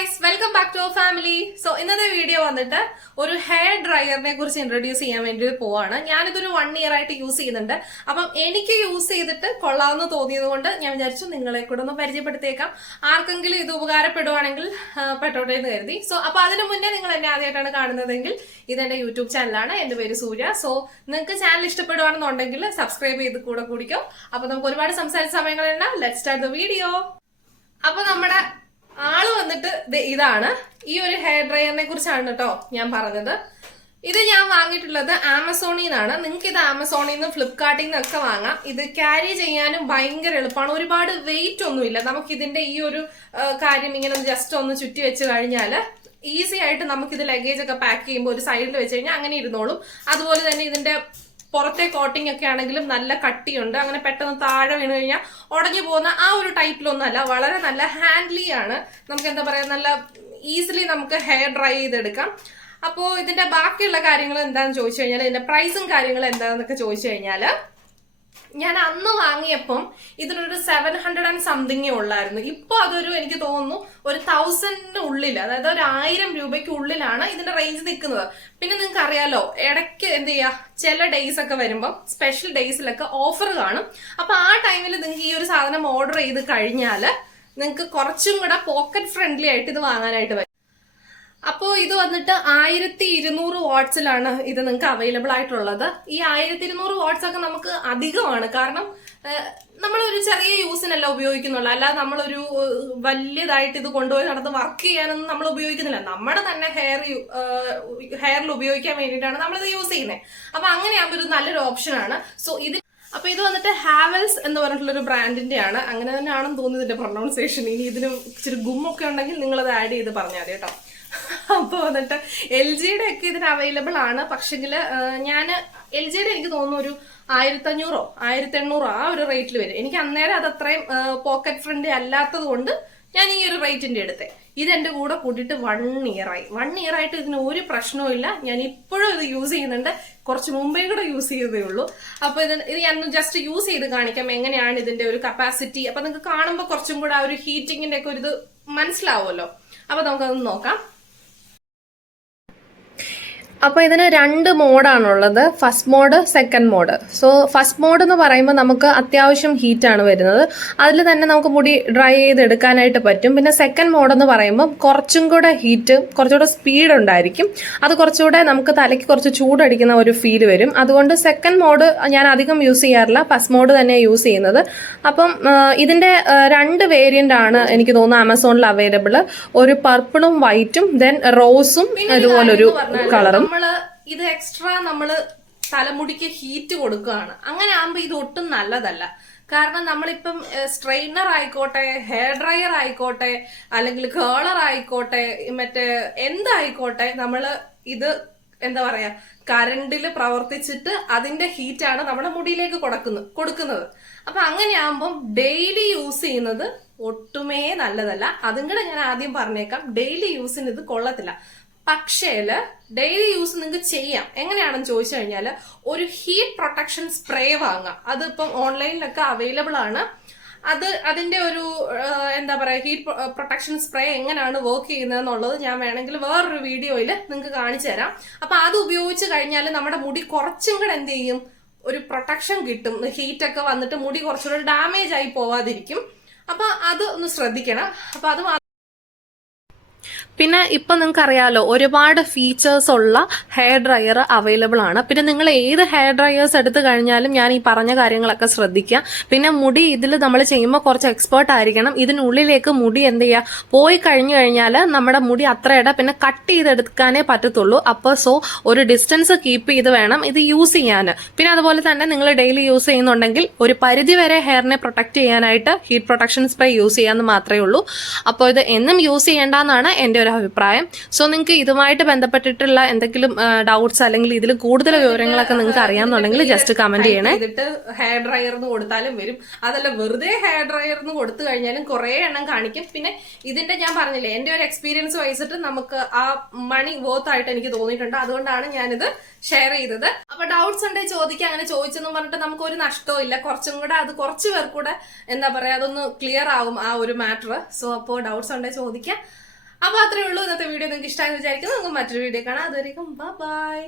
Guys, welcome back to our family. So ഇന്നത്തെ video വന്നിട്ട് ഒരു ഹെയർ ഡ്രയറിനെ കുറിച്ച് ഇൻട്രൊഡ്യൂസ് ചെയ്യാൻ വേണ്ടി പോവാണ്. ഞാനിതൊരു 1 year ആയിട്ട് യൂസ് ചെയ്യുന്നുണ്ട്. അപ്പം എനിക്ക് യൂസ് ചെയ്തിട്ട് കൊള്ളാമെന്ന് തോന്നിയത് കൊണ്ട് ഞാൻ വിചാരിച്ചു നിങ്ങളെ കൂടെ ഒന്ന് പരിചയപ്പെടുത്തിയേക്കാം. ആർക്കെങ്കിലും ഇത് ഉപകാരപ്പെടുവാണെങ്കിൽ പെട്ടോട്ടെ എന്ന് കരുതി. സോ അപ്പൊ അതിനു മുന്നേ നിങ്ങൾ എന്നെ ആദ്യമായിട്ടാണ് കാണുന്നതെങ്കിൽ ഇതെന്റെ യൂട്യൂബ് ചാനലാണ്. എന്റെ പേര് സൂര്യ. സോ നിങ്ങൾക്ക് ചാനൽ ഇഷ്ടപ്പെടുവാണെന്നുണ്ടെങ്കിൽ സബ്സ്ക്രൈബ് ചെയ്ത് കൂടെ കൂടിക്കോ. അപ്പൊ നമുക്ക് ഒരുപാട് സംസാരിച്ച സമയങ്ങളുണ്ട്. Let's start the video. അപ്പൊ നമ്മുടെ ആള് വന്നിട്ട് ഇതാണ്. ഈ ഒരു ഹെയർ ഡ്രയറിനെ കുറിച്ചാണ് കേട്ടോ ഞാൻ പറഞ്ഞത്. ഇത് ഞാൻ വാങ്ങിയിട്ടുള്ളത് ആമസോണിൽ നിന്നാണ്. നിങ്ങൾക്ക് ഇത് ആമസോണിൽ നിന്ന് ഫ്ലിപ്കാർട്ടിൽ നിന്നൊക്കെ വാങ്ങാം. ഇത് ക്യാരി ചെയ്യാനും ഭയങ്കര എളുപ്പമാണ്. ഒരുപാട് വെയിറ്റ് ഒന്നുമില്ല. നമുക്ക് ഇതിന്റെ ഈ ഒരു കാര്യം ഇങ്ങനെ ജസ്റ്റ് ഒന്ന് ചുറ്റി വെച്ച് കഴിഞ്ഞാൽ ഈസി ആയിട്ട് നമുക്കിത് ലഗേജ് ഒക്കെ പാക്ക് ചെയ്യുമ്പോൾ ഒരു സൈഡിൽ വെച്ച് കഴിഞ്ഞാൽ അങ്ങനെ ഇരുന്നോളും. അതുപോലെ തന്നെ ഇതിന്റെ പുറത്തെ കോട്ടിംഗ് ഒക്കെ ആണെങ്കിലും നല്ല കട്ടിയുണ്ട്. അങ്ങനെ പെട്ടെന്ന് താഴെ വീണ് കഴിഞ്ഞാൽ ഉടഞ്ഞു പോകുന്ന ആ ഒരു ടൈപ്പിലൊന്നും അല്ല. വളരെ നല്ല ഹാൻഡ്ലി ആണ്. നമുക്ക് എന്താ പറയാ, നല്ല ഈസിലി നമുക്ക് ഹെയർ ഡ്രൈ ചെയ്തെടുക്കാം. അപ്പോൾ ഇതിന്റെ ബാക്കിയുള്ള കാര്യങ്ങൾ എന്താണെന്ന് ചോദിച്ചു കഴിഞ്ഞാൽ, ഇതിന്റെ പ്രൈസും കാര്യങ്ങളും എന്താണെന്നൊക്കെ ചോദിച്ചു കഴിഞ്ഞാൽ, ഞാൻ അന്ന് വാങ്ങിയപ്പം ഇതിനൊരു 700 and something ഉള്ളായിരുന്നു. ഇപ്പൊ അതൊരു എനിക്ക് തോന്നുന്നു ഒരു 1000 ഉള്ളിൽ, അതായത് ഒരു 1000 രൂപയ്ക്ക് ഉള്ളിലാണ് ഇതിന്റെ റേഞ്ച് നിൽക്കുന്നത്. പിന്നെ നിങ്ങൾക്ക് അറിയാലോ, ഇടയ്ക്ക് എന്ത് ചെയ്യാ, ചില ഡേയ്സ് ഒക്കെ വരുമ്പോൾ സ്പെഷ്യൽ ഡേയ്സിലൊക്കെ ഓഫർ കാണും. അപ്പൊ ആ ടൈമിൽ നിങ്ങൾക്ക് ഈ ഒരു സാധനം ഓർഡർ ചെയ്ത് കഴിഞ്ഞാൽ നിങ്ങൾക്ക് കുറച്ചും കൂടെ പോക്കറ്റ് ഫ്രണ്ട്ലി ആയിട്ട് ഇത് വാങ്ങാനായിട്ട് പറ്റും. അപ്പോൾ ഇത് വന്നിട്ട് 1200 വാട്ട്സിലാണ് ഇത് നിങ്ങൾക്ക് അവൈലബിൾ ആയിട്ടുള്ളത്. ഈ 1200 വാട്ട്സ് ഒക്കെ നമുക്ക് അധികമാണ്. കാരണം നമ്മളൊരു ചെറിയ യൂസിനല്ല ഉപയോഗിക്കുന്നുള്ളൂ. അല്ലാതെ നമ്മളൊരു വലിയതായിട്ട് ഇത് കൊണ്ടുപോയി നടന്ന് വർക്ക് ചെയ്യാനൊന്നും നമ്മൾ ഉപയോഗിക്കുന്നില്ല. നമ്മുടെ തന്നെ ഹെയറിൽ ഉപയോഗിക്കാൻ വേണ്ടിയിട്ടാണ് നമ്മളിത് യൂസ് ചെയ്യുന്നത്. അപ്പൊ അങ്ങനെയാകുമ്പോൾ ഒരു നല്ലൊരു ഓപ്ഷനാണ്. സോ അപ്പൊ ഇത് വന്നിട്ട് ഹാവൽസ് എന്ന് പറഞ്ഞിട്ടുള്ള ഒരു ബ്രാൻഡിന്റെ ആണ്. അങ്ങനെ തന്നെയാണെന്ന് തോന്നുന്നു ഇതിന്റെ പ്രൊണൗൺസിയേഷൻ. ഇനി ഇതിന് ഇച്ചിരി ഗുമ്മൊക്കെ ഉണ്ടെങ്കിൽ നിങ്ങളത് ആഡ് ചെയ്ത് പറഞ്ഞാൽ മതി കേട്ടോ. അപ്പൊ വന്നിട്ട് LGയുടെ ഒക്കെ ഇതിന് അവൈലബിൾ ആണ്. പക്ഷെങ്കിൽ ഞാൻ LGയുടെ എനിക്ക് തോന്നുന്നു ഒരു 1500 1800 ആ ഒരു റേറ്റിൽ വരും. എനിക്ക് അന്നേരം അത് അത്രയും പോക്കറ്റ് ഫ്രണ്ട്ലി അല്ലാത്തത് കൊണ്ട് ഞാൻ ഈ ഒരു റേറ്റിന്റെ എടുത്തേ. ഇതെന്റെ കൂടെ കൂട്ടിയിട്ട് 1 year ആയി. 1 year ആയിട്ട് ഇതിന് ഒരു പ്രശ്നവും ഇല്ല. ഞാൻ ഇപ്പോഴും ഇത് യൂസ് ചെയ്യുന്നുണ്ട്. കുറച്ച് മുമ്പേ കൂടെ യൂസ് ചെയ്തതേ ഉള്ളൂ. അപ്പൊ ഇത് ഞാൻ ജസ്റ്റ് യൂസ് ചെയ്ത് കാണിക്കാം എങ്ങനെയാണ് ഇതിന്റെ ഒരു കപ്പാസിറ്റി. അപ്പൊ നിങ്ങൾക്ക് കാണുമ്പോൾ കുറച്ചും കൂടെ ആ ഒരു ഹീറ്റിങ്ങിന്റെ ഒക്കെ ഒരു ഇത് മനസ്സിലാവുമല്ലോ. അപ്പൊ നമുക്കതൊന്ന് നോക്കാം. അപ്പോൾ ഇതിന് 2 മോഡാണുള്ളത്. First mode, second mode. So first mode എന്ന് പറയുമ്പോൾ നമുക്ക് അത്യാവശ്യം ഹീറ്റാണ് വരുന്നത്. അതിൽ തന്നെ നമുക്ക് മുടി ഡ്രൈ ചെയ്തെടുക്കാനായിട്ട് പറ്റും. പിന്നെ സെക്കൻഡ് മോഡ് എന്ന് പറയുമ്പോൾ കുറച്ചും കൂടെ ഹീറ്റ്, കുറച്ചുകൂടെ സ്പീഡ് ഉണ്ടായിരിക്കും. അത് കുറച്ചുകൂടെ നമുക്ക് തലയ്ക്ക് കുറച്ച് ചൂടടിക്കുന്ന ഒരു ഫീൽ വരും. അതുകൊണ്ട് സെക്കൻഡ് മോഡ് ഞാൻ അധികം യൂസ് ചെയ്യാറില്ല. ഫസ്റ്റ് മോഡ് തന്നെയാണ് യൂസ് ചെയ്യുന്നത്. അപ്പം ഇതിന്റെ 2 വേരിയന്റ് ആണ് എനിക്ക് തോന്നുന്നു ആമസോണിൽ അവൈലബിൾ. ഒരു പർപ്പിളും വൈറ്റും, ദെൻ റോസും ഇതുപോലൊരു കളറും. ഇത് എക്സ്ട്രാ നമ്മള് തലമുടിക്ക് ഹീറ്റ് കൊടുക്കുകയാണ്. അങ്ങനെ ആകുമ്പോൾ ഇത് ഒട്ടും നല്ലതല്ല. കാരണം നമ്മളിപ്പം സ്ട്രെയിനർ ആയിക്കോട്ടെ, ഹെയർ ഡ്രയർ ആയിക്കോട്ടെ, അല്ലെങ്കിൽ കേളർ ആയിക്കോട്ടെ, മറ്റേ എന്തായിക്കോട്ടെ, നമ്മള് ഇത് എന്താ പറയാ, കറണ്ടിൽ പ്രവർത്തിച്ചിട്ട് അതിന്റെ ഹീറ്റാണ് നമ്മുടെ മുടിയിലേക്ക് കൊടുക്കുന്നത്. അപ്പൊ അങ്ങനെയാകുമ്പം ഡെയിലി യൂസ് ചെയ്യുന്നത് ഒട്ടുമേ നല്ലതല്ല. അതും കൂടെ ഞാൻ ആദ്യം പറഞ്ഞേക്കാം, ഡെയിലി യൂസിന് ഇത് കൊള്ളത്തില്ല. പക്ഷേ ഡെയിലി യൂസ് നിങ്ങൾക്ക് ചെയ്യാം. എങ്ങനെയാണെന്ന് ചോദിച്ചു കഴിഞ്ഞാൽ, ഒരു ഹീറ്റ് പ്രൊട്ടക്ഷൻ സ്പ്രേ വാങ്ങാം. അതിപ്പം ഓൺലൈനിലൊക്കെ അവൈലബിൾ ആണ്. അതിന്റെ ഒരു എന്താ പറയാ, ഹീറ്റ് പ്രൊട്ടക്ഷൻ സ്പ്രേ എങ്ങനെയാണ് വർക്ക് ചെയ്യുന്നത് എന്നുള്ളത് ഞാൻ വേണമെങ്കിൽ വേറൊരു വീഡിയോയിൽ നിങ്ങൾക്ക് കാണിച്ചു തരാം. അപ്പൊ അത് ഉപയോഗിച്ച് കഴിഞ്ഞാൽ നമ്മുടെ മുടി കുറച്ചും കൂടെ എന്ത് ചെയ്യും, ഒരു പ്രൊട്ടക്ഷൻ കിട്ടും. ഹീറ്റ് ഒക്കെ വന്നിട്ട് മുടി കുറച്ചുകൂടെ ഡാമേജ് ആയി പോവാതിരിക്കും. അപ്പൊ അത് ഒന്ന് ശ്രദ്ധിക്കണം. അപ്പൊ അത് പിന്നെ ഇപ്പം നിങ്ങൾക്ക് അറിയാലോ, ഒരുപാട് ഫീച്ചേഴ്സ് ഉള്ള ഹെയർ ഡ്രയർ അവൈലബിൾ ആണ്. പിന്നെ നിങ്ങൾ ഏത് ഹെയർ ഡ്രയേഴ്സ് എടുത്തു കഴിഞ്ഞാലും ഞാൻ ഈ പറഞ്ഞ കാര്യങ്ങളൊക്കെ ശ്രദ്ധിക്കുക. പിന്നെ മുടി ഇതിൽ നമ്മൾ ചെയ്യുമ്പോൾ കുറച്ച് എക്സ്പേർട്ട് ആയിരിക്കണം. ഇതിനുള്ളിലേക്ക് മുടി എന്ത് ചെയ്യുക, പോയി കഴിഞ്ഞു കഴിഞ്ഞാൽ നമ്മുടെ മുടി അത്രയുടെ പിന്നെ കട്ട് ചെയ്തെടുക്കാനേ പറ്റത്തുള്ളൂ. അപ്പോൾ ഒരു ഡിസ്റ്റൻസ് കീപ്പ് ചെയ്ത് വേണം ഇത് യൂസ് ചെയ്യാൻ. പിന്നെ അതുപോലെ തന്നെ നിങ്ങൾ ഡെയിലി യൂസ് ചെയ്യുന്നുണ്ടെങ്കിൽ ഒരു പരിധി വരെ ഹെയറിനെ പ്രൊട്ടക്ട് ചെയ്യാനായിട്ട് ഹീറ്റ് പ്രൊട്ടക്ഷൻ സ്പ്രേ യൂസ് ചെയ്യാമെന്ന് മാത്രമേ ഉള്ളൂ. അപ്പോൾ ഇത് എന്നും യൂസ് ചെയ്യേണ്ടെന്നാണ് എൻ്റെ ഒരു അഭിപ്രായം. സോ നിങ്ങൾക്ക് ഇതുമായിട്ട് ബന്ധപ്പെട്ടിട്ടുള്ള എന്തെങ്കിലും ഡൗട്ട്സ് അല്ലെങ്കിൽ ഇതിൽ കൂടുതൽ വിവരങ്ങളൊക്കെ നിങ്ങൾക്ക് അറിയാമെന്നുണ്ടെങ്കിൽ ജസ്റ്റ് കമന്റ് ചെയ്യണേ. ഇതിട്ട് ഹെയർ ഡ്രയർന്ന് കൊടുത്താലും വരും. അതല്ല, വെറുതെ ഹെയർ ഡ്രയർന്ന് കൊടുത്തു കഴിഞ്ഞാലും കുറെ എണ്ണം കാണിക്കും. പിന്നെ ഇതിന്റെ ഞാൻ പറഞ്ഞില്ലേ, എന്റെ ഒരു എക്സ്പീരിയൻസ് വഹിച്ചിട്ട് നമുക്ക് ആ മണി വർത്ത് ആയിട്ട് എനിക്ക് തോന്നിയിട്ടുണ്ട്. അതുകൊണ്ടാണ് ഞാനിത് ഷെയർ ചെയ്തത്. അപ്പൊ ഡൗട്ട്സ് ഉണ്ടെങ്കിൽ ചോദിക്കുക. അങ്ങനെ ചോദിച്ചെന്ന് പറഞ്ഞിട്ട് നമുക്ക് ഒരു നഷ്ടവും ഇല്ല. കുറച്ചും കൂടെ അത് കുറച്ച് പേർ കൂടെ എന്താ പറയാ, അതൊന്ന് ക്ലിയർ ആവും ആ ഒരു മാറ്റർ. സോ അപ്പോൾ ഡൗട്ട്സ് ഉണ്ടെങ്കിൽ ചോദിക്കാം. അപ്പൊ അത്രേ ഉള്ളൂ ഇന്നത്തെ വീഡിയോ. നിങ്ങൾക്ക് ഇഷ്ടമായി വിചാരിക്കുന്നു. നമുക്ക് മറ്റൊരു വീഡിയോ കാണാം. അതുവരെയും ബൈ.